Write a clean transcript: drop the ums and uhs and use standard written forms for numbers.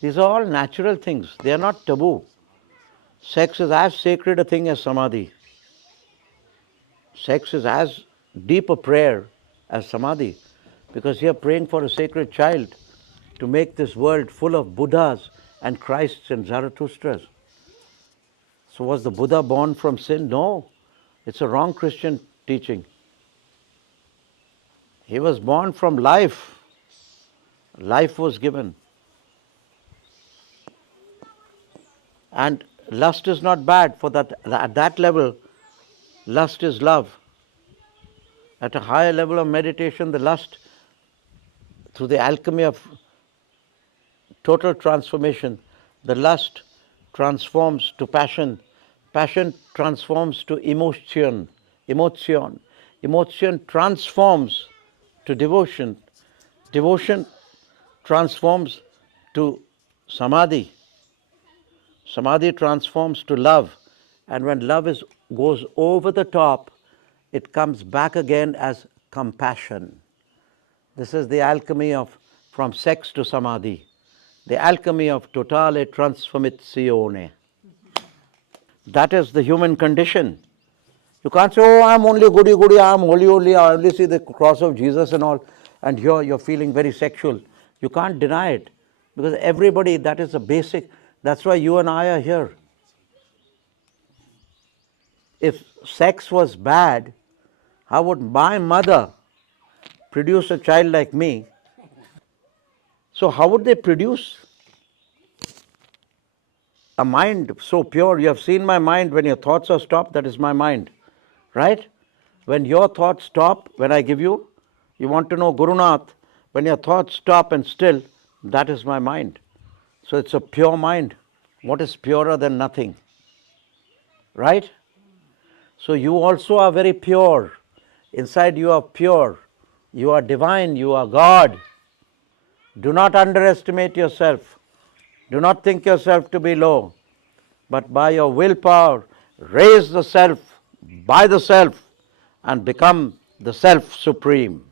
These are all natural things. They are not taboo. Sex is as sacred a thing as Samadhi. Sex is as deep a prayer as Samadhi, because you are praying for a sacred child to make this world full of Buddhas and Christs and Zaratustras. So was the Buddha born from sin? No. It's a wrong Christian teaching. He was born from life. Life was given. And lust is not bad. For that, at that level, lust is love. At a higher level of meditation, the lust, through the alchemy of total transformation, the lust transforms to passion. Passion transforms to emotion. Emotion transforms to devotion. Devotion transforms to Samadhi. Samadhi transforms to love. And when love goes over the top, it comes back again as compassion. This is the alchemy of from sex to Samadhi. The alchemy of totale transformazione. That is the human condition. You can't say, oh, I'm only goody, I'm holy, I only see the cross of Jesus and all, and here you're feeling very sexual. You can't deny it, because everybody, that is a basic, that's why you and I are here. If sex was bad, how would my mother produce a child like me? So how would they produce a mind so pure? You have seen my mind. When your thoughts are stopped, that is my mind. Right? When your thoughts stop, when I give you want to know Gurunath, when your thoughts stop and still, that is my mind. So it's a pure mind. What is purer than nothing? Right? So you also are very pure. Inside you are pure. You are divine. You are God. Do not underestimate yourself. Do not think yourself to be low. But by your willpower, raise the self by the self and become the self supreme.